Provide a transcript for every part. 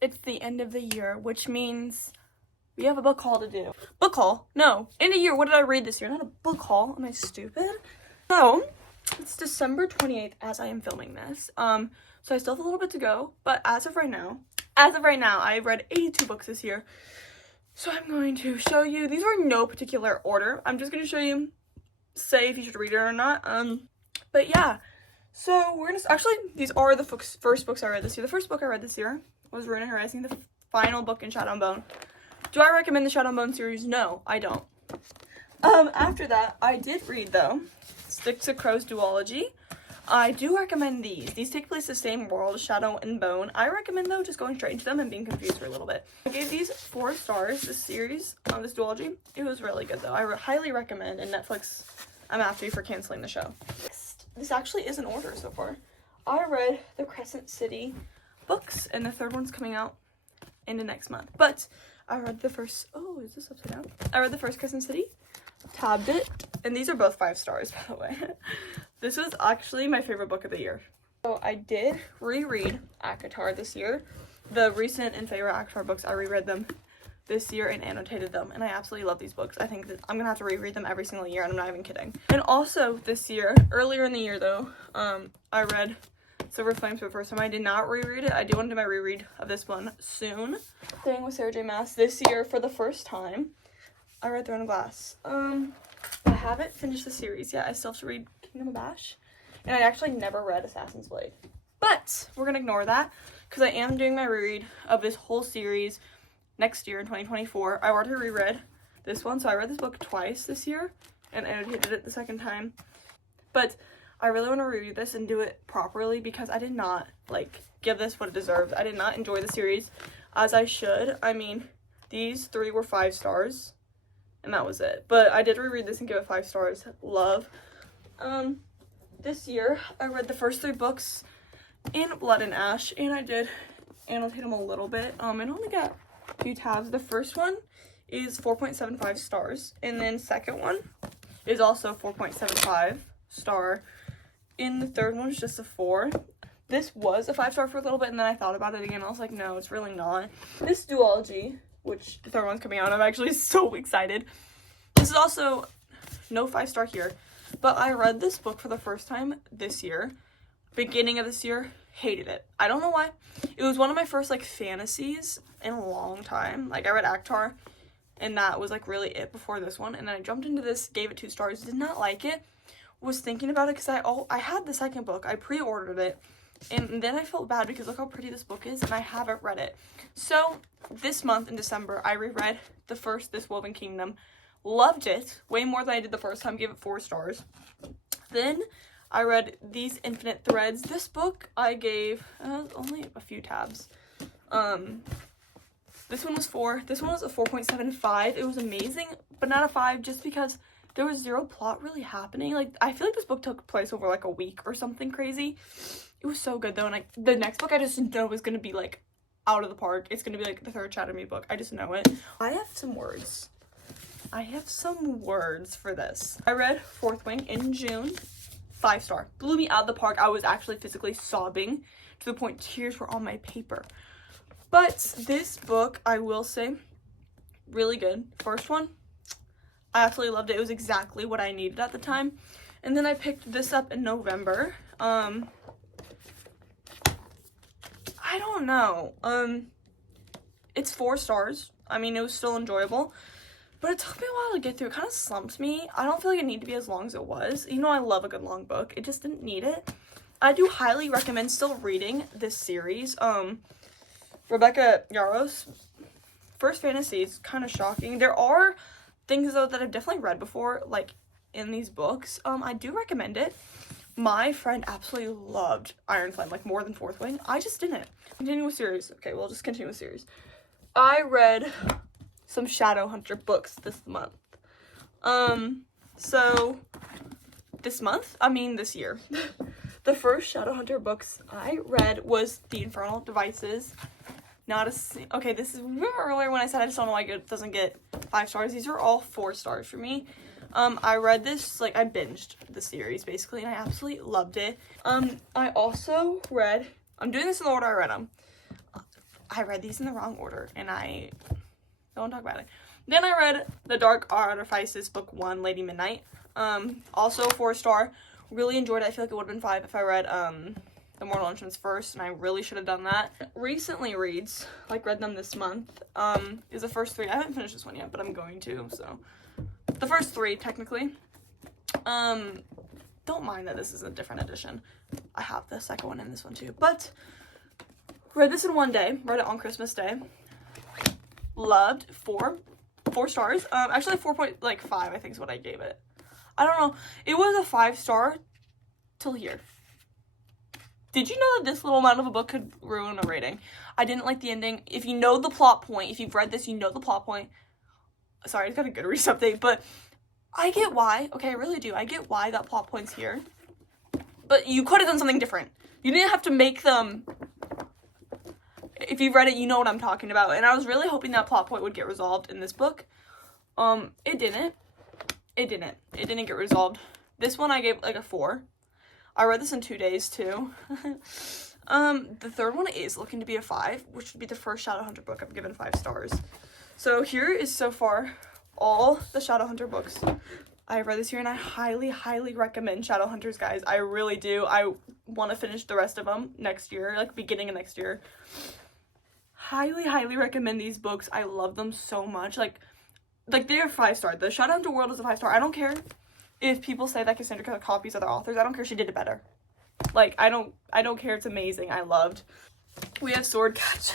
it's the end of the year, which means we have a book haul to do. Book haul? No. End of year, what did I read this year? Not a book haul. Am I stupid? So, it's December 28th as I am filming this. So I still have a little bit to go, but as of right now, I've read 82 books this year. So I'm going to show you, these are in no particular order. I'm just going to show you, say if you should read it or not. But yeah, so we're going to, actually, these are the first books I read this year. The first book I read this year was Ruin Horizon, the final book in Shadow and Bone. Do I recommend the Shadow and Bone series? No, I don't. After that, I did read, though, Sticks of Crow's duology. I do recommend these. These take place in the same world as Shadow and Bone. I recommend, though, just going straight into them and being confused for a little bit. I gave these 4 stars, this series, this duology. It was really good, though. I highly recommend, and Netflix, I'm after you for canceling the show. This actually is in order so far. I read the Crescent City books, and the third one's coming out in the next month. But I read the first, oh, is this upside down? I read the first Crescent City, tabbed it, and these are both 5 stars, by the way. This was actually my favorite book of the year. So I did reread ACOTAR this year. The recent and favorite ACOTAR books, I reread them this year and annotated them, and I absolutely love these books. I think that I'm gonna have to reread them every single year, and I'm not even kidding. And also this year, earlier in the year though, I read Silver Flames for the first time. I did not reread it. I do want to do my reread of this one soon. Staying with Sarah J Maas this year for the first time, I read Throne of Glass. I haven't finished the series yet. I still have to read Kingdom of Ash, and I actually never read Assassin's Blade. But we're gonna ignore that because I am doing my reread of this whole series next year in 2024. I already reread this one, so I read this book twice this year and annotated it the second time. But I really want to reread this and do it properly because I did not give this what it deserves. I did not enjoy the series as I should. I mean, these 3 were 5 stars. And that was it. But I did reread this and give it 5 stars. Love. This year, I read the first 3 books in Blood and Ash, and I did annotate them a little bit. And only got a few tabs. The first one is 4.75 stars, and then second one is also 4.75 star. And the third one is just a 4. This was a 5 star for a little bit, and then I thought about it again. I was like, no, it's really not. This duology, which the third one's coming out, I'm actually so excited. This is also no 5 star here, but I read this book for the first time this year, beginning of this year, hated it. I don't know why. It was one of my first fantasies in a long time. I read ACOTAR, and that was really it before this one, and then I jumped into this, gave it 2 stars, did not like it, was thinking about it because I had the second book, I pre-ordered it, and then I felt bad because look how pretty this book is, and I haven't read it. So this month in December, I reread the first This Woven Kingdom. Loved it way more than I did the first time. Gave it 4 stars. Then I read These Infinite Threads. This book I gave only a few tabs. This one was 4. This one was a 4.75. It was amazing, but not a 5 just because there was zero plot really happening. I feel like this book took place over a week or something crazy. It was so good though, and the next book I just know is gonna be out of the park. It's gonna be the third Shadow Me book. I just know it. I have some words for this. I read Fourth Wing in June. 5 star. Blew me out of the park. I was actually physically sobbing to the point tears were on my paper. But this book, I will say, really good. First one, I absolutely loved it. It was exactly what I needed at the time. And then I picked this up in November. I don't know. It's 4 stars. I mean, it was still enjoyable, but it took me a while to get through. It kind of slumped me. I don't feel like it needed to be as long as it was. I love a good long book. It just didn't need it. I do highly recommend still reading this series. Rebecca Yarros, First Fantasy is kind of shocking. There are things, though, that I've definitely read before, in these books. I do recommend it. My friend absolutely loved Iron Flame, more than Fourth Wing. I just didn't. Continue with series. Okay, we'll just continue with series. I read some Shadowhunter books this month. So this year. The first Shadowhunter books I read was The Infernal Devices. Okay, this is earlier when I said I just don't know why it doesn't get 5 stars. These are all 4 stars for me. I read this, I binged the series, basically, and I absolutely loved it. I also read, I'm doing this in the order I read them. I read these in the wrong order, and I don't talk about it. Then I read The Dark Artifices, Book 1, Lady Midnight. Also 4-star. Really enjoyed it. I feel like it would have been 5 if I read The Mortal Entrance first, and I really should have done that. Recently reads, like read them this month, is the first 3. I haven't finished this one yet, but I'm going to, so. The first 3, technically. Don't mind that this is a different edition. I have the second one and this one too, but read this in one day. Read it on Christmas Day. Loved. 4 stars. Actually 4.5 I think is what I gave it. I don't know. It was a 5-star till here. Did you know that this little amount of a book could ruin a rating? I didn't like the ending. If you know the plot point, if you've read this, you know the plot point. Sorry, I just got a Goodreads update, but I get why. Okay, I really do. I get why that plot point's here. But you could have done something different. You didn't have to make them. If you've read it, you know what I'm talking about. And I was really hoping that plot point would get resolved in this book. It didn't. It didn't get resolved. This one I gave like a 4. I read this in 2 days too. The third one is looking to be a 5, which would be the first Shadowhunter book I've given 5 stars. So here is so far all the Shadowhunter books I've read this year, and I highly, highly recommend Shadowhunters, guys. I really do. I want to finish the rest of them next year, like beginning of next year. Highly, highly recommend these books. I love them so much. Like they're 5-star. The Shadowhunter World is a 5-star. I don't care if people say that Cassandra copies other authors. I don't care. She did it better. Like, I don't care. It's amazing. I loved. We have Swordcatcher.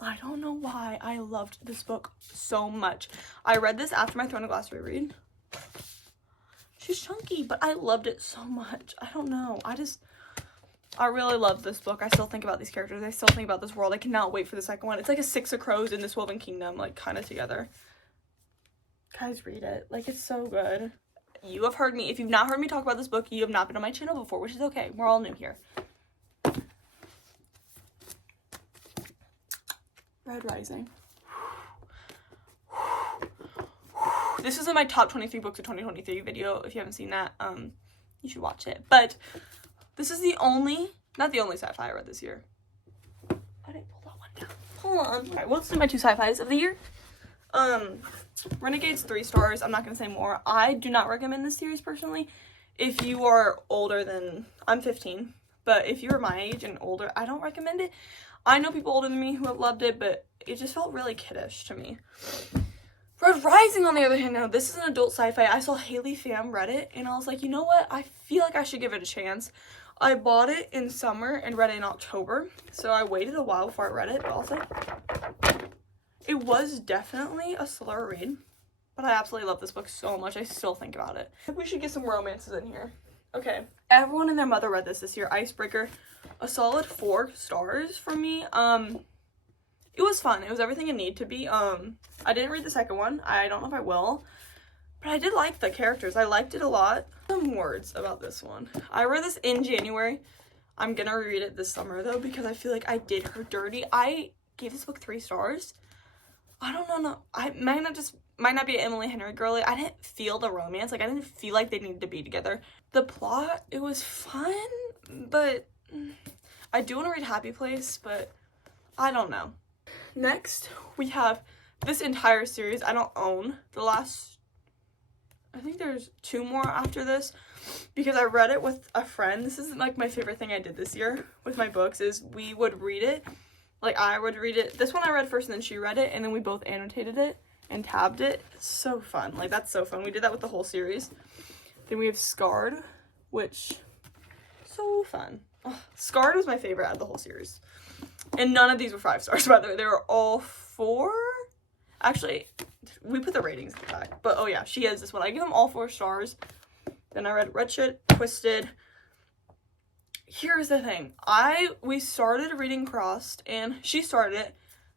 I don't know why I loved this book so much. I read this after my Throne of Glass reread. She's chunky, but I loved it so much. I don't know. I really love this book. I still think about these characters. I still think about this world. I cannot wait for the second one. It's like a 6 of Crows in this Woven Kingdom, like, kind of together. Guys, read it. Like, it's so good. You have heard me. If you've not heard me talk about this book, you have not been on my channel before, which is okay. We're all new here. Red Rising. This is in my top 23 books of 2023 video. If you haven't seen that, you should watch it. But this is not the only sci-fi I read this year. I didn't pull that one down. Hold on. Alright, well, let's do my 2 sci-fis of the year. Renegade's 3 stars. I'm not going to say more. I do not recommend this series personally. If you are older than, I'm 15, but if you're my age and older, I don't recommend it. I know people older than me who have loved it, but it just felt really kiddish to me. Red Rising, on the other hand, now this is an adult sci-fi. I saw Haley Pham read it, and I was like, you know what? I feel like I should give it a chance. I bought it in summer and read it in October, so I waited a while before I read it, but also it was definitely a slower read, but I absolutely love this book so much. I still think about it. I think we should get some romances in here. Okay, everyone and their mother read this year. Icebreaker, a solid 4 stars from me. It was fun. It was everything it needed to be. I didn't read the second one. I don't know if I will, but I did like the characters. I liked it a lot. Some words about this one. I read this in January. I'm gonna read it this summer though, because I feel like I did her dirty. I gave this book 3 stars. I don't know. No, I might not be an Emily Henry girly. I didn't feel the romance. Like, I didn't feel like they needed to be together. The plot, it was fun, but I do want to read Happy Place, but I don't know. Next, we have this entire series. I don't own the last, I think there's 2 more after this, because I read it with a friend. This is like my favorite thing I did this year with my books, is we would read it. Like, I would read it. This one I read first, and then she read it, and then we both annotated it and tabbed it. It's so fun. Like, that's so fun. We did that with the whole series. Then we have Scarred, which, so fun. Oh, Scarred was my favorite out of the whole series. And none of these were 5 stars, by the way. They were all 4. Actually, we put the ratings in the back. But, oh yeah, she has this one. I give them all 4 stars. Then I read Wretched, Twisted. Here's the thing. We started reading Crossed, and she started it.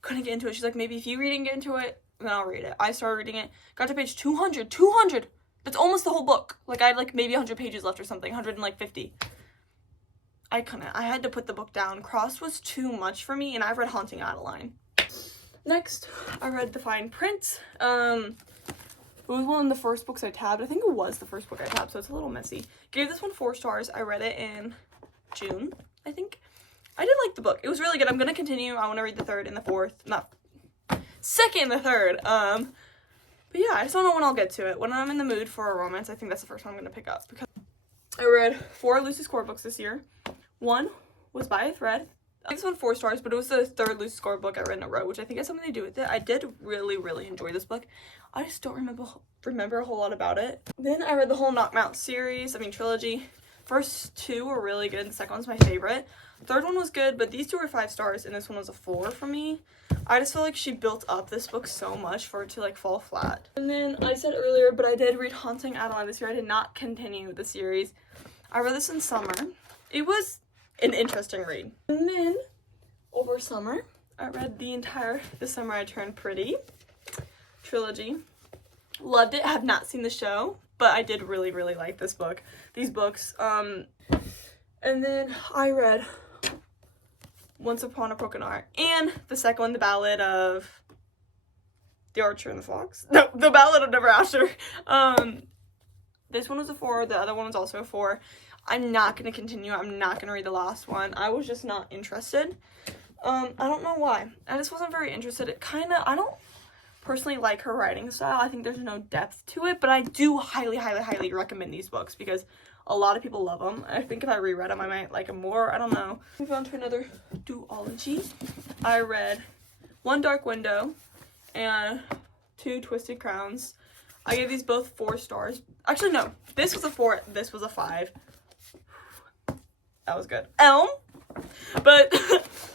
Couldn't get into it. She's like, maybe if you read it and get into it, then I'll read it. I started reading it. Got to page 200. 200! That's almost the whole book. Like, I had like maybe 100 pages left or something. 150. I couldn't. I had to put the book down. Crossed was too much for me, and I've read Haunting Adeline. Next, I read The Fine Print. It was one of the first books I tabbed. I think it was the first book I tabbed, so it's a little messy. Gave this one 4 stars. I read it in June, I think. I did like the book. It was really good. I'm gonna continue. I want to read the third and the fourth, not second and the third. But yeah, I just don't know when I'll get to it. When I'm in the mood for a romance, I think that's the first one I'm gonna pick up, because I read 4 Lucy's Score books this year. One was by a thread. This one 4 stars, but it was the 3rd Lucy's Score book I read in a row, which I think has something to do with it. I did really enjoy this book. I just don't remember a whole lot about it. Then I read the whole Knock 'Em Out series, trilogy. First 2 were really good, the second one's my favorite. Third one was good, but these 2 were 5 stars, and this one was a 4 for me. I just feel like she built up this book so much for it to like fall flat. And then I said earlier, but I did read Haunting Adeline this year. I did not continue the series. I read this in summer. It was an interesting read. And then over summer, I read the entire The Summer I Turned Pretty trilogy. Loved it. Have not seen the show, but I did really like these books. And then I read Once Upon a Broken Heart, and the second one, The Ballad of the Archer and the Fox. No, The Ballad of Never After. This one was a 4. The other one was also a 4. I'm not going to continue. I'm not going to read the last one. I was just not interested. I don't know why. I just wasn't very interested. I don't personally like her writing style. I think there's no depth to it, but I do highly recommend these books because a lot of people love them. I think if I reread them, I might like them more. I don't know. Move on to another duology. I read One Dark Window and 2 Twisted Crowns. I gave these both 4 stars. Actually, no. This was a 4. This was a 5. That was good. Elm. But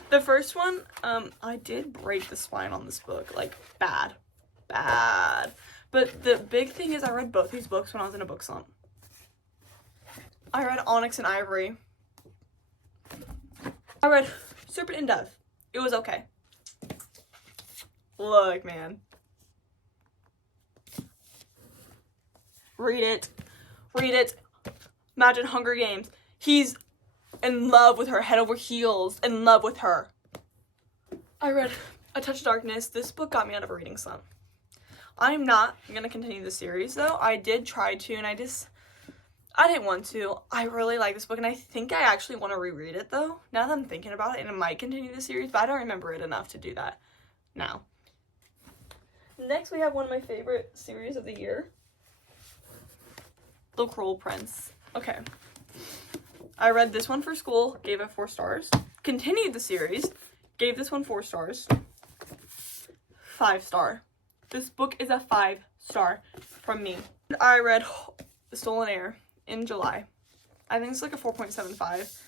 the first one, I did break the spine on this book. Like, bad. But the big thing is I read both these books when I was in a book slump. I read Onyx and Ivory. I read Serpent and Dove. It was okay. Look, man. Read it. Imagine Hunger Games. He's in love with her, head over heels, in love with her. I read A Touch of Darkness. This book got me out of a reading slump. I'm not going to continue the series, though. I did try to, and I didn't want to. I really like this book, and I think I actually want to reread it, though, now that I'm thinking about it, and I might continue the series, but I don't remember it enough to do that now. Next, we have one of my favorite series of the year, The Cruel Prince. Okay. I read this one for school, gave it 4 stars. Continued the series, gave this one 4 stars. 5 star. This book is a 5 star from me. I read The Stolen Heir in July. I think it's like a 4.75.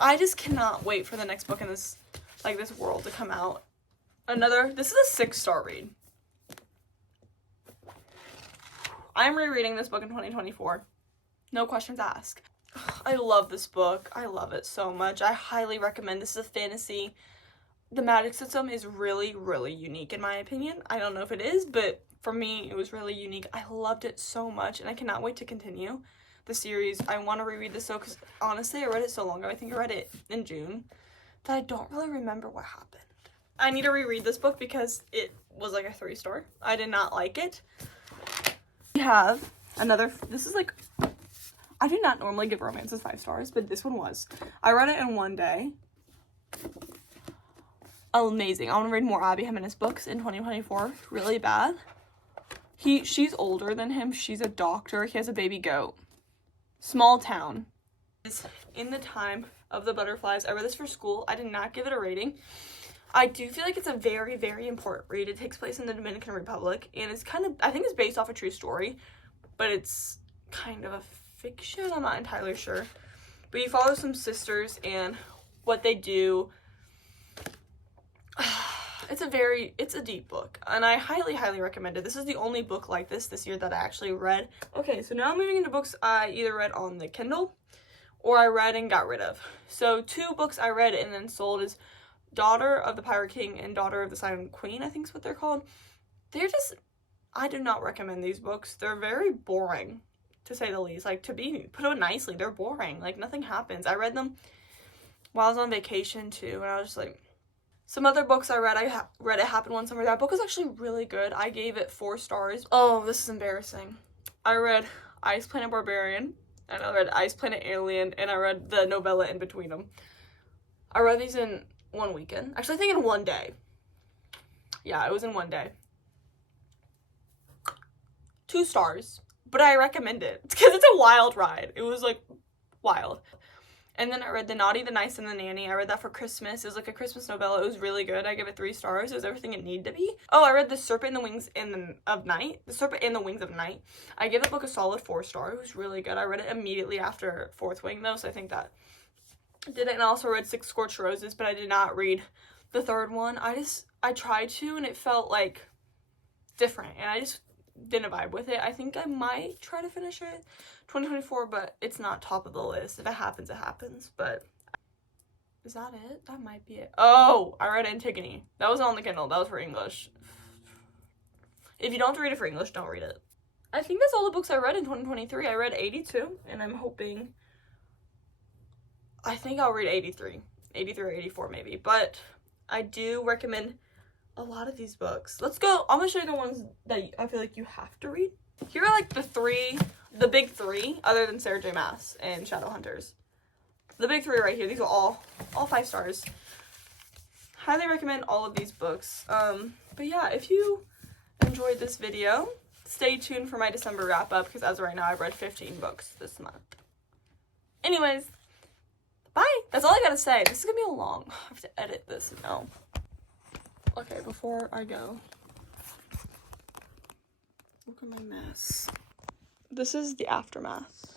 I just cannot wait for the next book in this world to come out. This is a 6 star read. I'm rereading this book in 2024. No questions asked. I love this book. I love it so much. I highly recommend. This is a fantasy. The magic system is really unique in my opinion. I don't know if it is, but for me, it was really unique. I loved it so much, and I cannot wait to continue the series. I want to reread this, though, because honestly, I read it so long ago. I think I read it in June, that I don't really remember what happened. I need to reread this book because it was like a 3 star. I did not like it. We have another, this is like, I do not normally give romances 5 stars, but this one was. I read it in one day. Amazing. I want to read more Abby Jimenez books in 2024. Really bad. She's older than him. She's a doctor. He has a baby goat. Small town. In the Time of the Butterflies. I read this for school. I did not give it a rating. I do feel like it's a very important read. It takes place in the Dominican Republic, and it's I think it's based off a true story, but it's kind of a fiction. I'm not entirely sure. But you follow some sisters and what they do. It's a deep book, and I highly recommend it. This is the only book like this year that I actually read. Okay, so now I'm moving into books I either read on the Kindle or I read and got rid of. So 2 books I read and then sold is Daughter of the Pirate King and Daughter of the Silent Queen, I think is what they're called. I do not recommend these books. They're very boring, to say the least. Like, to be put it nicely, they're boring. Like, nothing happens. I read them while I was on vacation, too, and I was just like... Some other books I read, read It Happened One Summer. That book was actually really good. I gave it 4 stars. Oh, this is embarrassing. I read Ice Planet Barbarian, and I read Ice Planet Alien, and I read the novella in between them. I read these in one weekend. Actually, I think in one day. Yeah, it was in one day. 2 stars. But I recommend it because it's a wild ride. It was like wild. And then I read The Naughty, the Nice, and the Nanny. I read that for Christmas. It was like a Christmas novella. It was really good. I give it 3 stars. It was everything it needed to be. Oh, I read The Serpent and the Wings of Night. The Serpent and the Wings of Night. I gave the book a solid 4 stars. It was really good. I read it immediately after Fourth Wing, though, so I think that did it. And I also read Six Scorched Roses, but I did not read the third one. I tried to, and it felt like different, and I just didn't vibe with it. I think I might try to finish it 2024, but it's not top of the list. If it happens, it happens. But is that it? That might be it. Oh, I read Antigone. That was on the Kindle. That was for English. If you don't have to read it for English, don't read it. I think that's all the books I read in 2023. I read 82, and I'm hoping, I think I'll read 83 or 84 maybe, but I do recommend a lot of these books. Let's go. I'm gonna show you the ones that I feel like you have to read. Here are like the big 3, other than Sarah J. Maas and Shadowhunters. The big 3 right here. These are all 5 stars. Highly recommend all of these books. But yeah, if you enjoyed this video, stay tuned for my December wrap up, because as of right now, I've read 15 books this month. Anyways, bye. That's all I gotta say. This is gonna be a long. I have to edit this now. Okay, before I go, look at my mess. This is the aftermath.